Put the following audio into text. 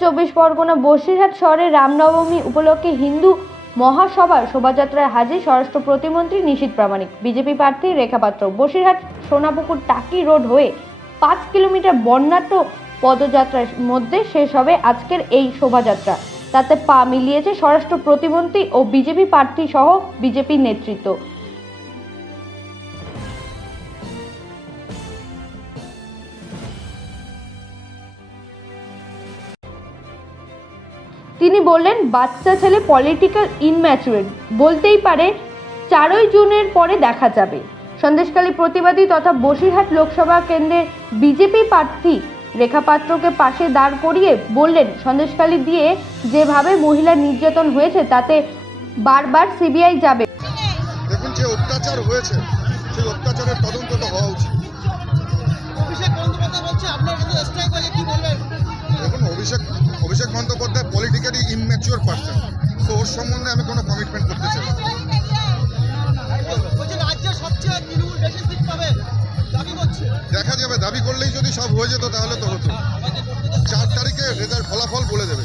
চব্বিশ পরগনা বসিরহাট শহরে রামনবমী উপলক্ষে হিন্দু মহাসভার শোভাযাত্রায় হাজির স্বরাষ্ট্র প্রতিমন্ত্রী নিশীত প্রামাণিক। বিজেপি প্রার্থী রেখা পাত্র। বসিরহাট সোনাপুকুর টাকি রোড হয়ে পাঁচ কিলোমিটার বর্ণাঢ্য পদযাত্রার মধ্যে শেষ হবে আজকের এই শোভাযাত্রা। তাতে পা মিলিয়েছে স্বরাষ্ট্র প্রতিমন্ত্রী ও বিজেপি প্রার্থী সহ বিজেপির নেতৃত্ব। তিনি বললেন, বাচ্চা ছেলে পলিটিক্যাল ইনম্যাচুরেট বলতেই পারে, চারই জুনের পরে দেখা যাবে। সন্দেশকালী প্রতিবাদী তথা বসিরহাট লোকসভা কেন্দ্রের বিজেপি প্রার্থী রেখা পাত্রকে পাশে দাঁড় করিয়ে বললেন সন্দেশকালী দিয়ে যেভাবে মহিলা নির্যাতন হয়েছে, তাতে বারবার সিবিআই যাবে। দেখুন যে অত্যাচার হয়েছে, সেই অত্যাচারের তদন্তটা হওয়া সম্বন্ধে আমি কোনো কমিটমেন্ট করতে চাই দেখা যাবে দাবি করলেই যদি সব হয়ে যেত তাহলে তো হতো। চার তারিখে রেজাল্ট ফলাফল বলে দেবে।